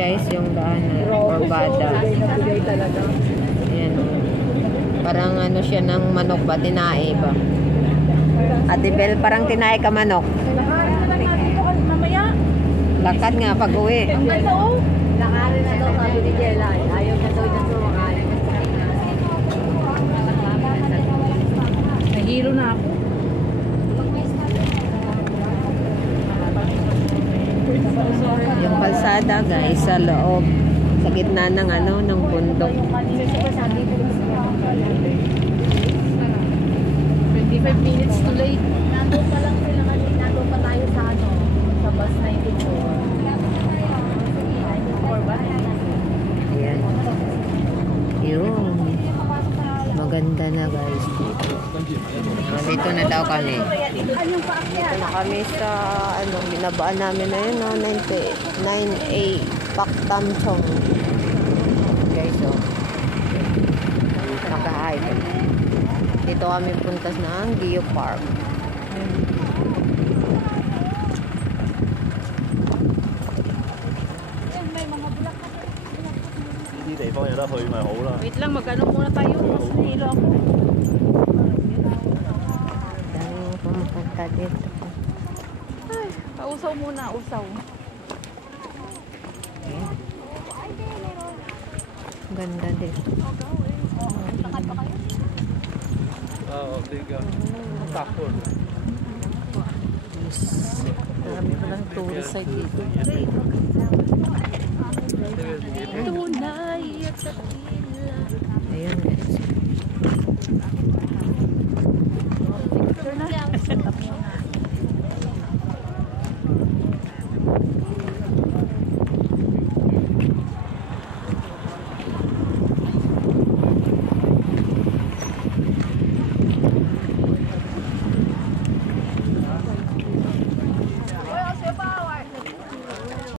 guys yung daan na Corbada. Ayan. Parang ano siya ng manok ba? Tinae ba? Ate Bel, parang tinae ka manok. Lakad nga pag uwi. Lakarin na daw sabi ni Jella. Ayaw na daw niya sumakain. Nahilo na ako. Yung kalsada guys sa loob. Sa gitna ng ano, ng bundok. 25 minutes too late. Nandun pa lang sila kanina. Nandun pa tayo sa ano. Sa bus 94. Ayan. Yun. Maganda na guys dito. Dito na daw kami. Dito na kami sa ano, binabaan namin na yun, no? 9A Pak Tam Chong. Guys, so. Naka-hike. Dito kami puntas ng Geo Park. Wait lang, mag-ano muna tayo. Mas nahilo ako. Dahil yung pumupunta dito. Ay, pausaw muna, usaw. Ayan. Ganda din. Lakad pa kayo? Oo, tiga. Takot. Marami pa lang tourist site dito. Tunay at sa tila. Ayan guys.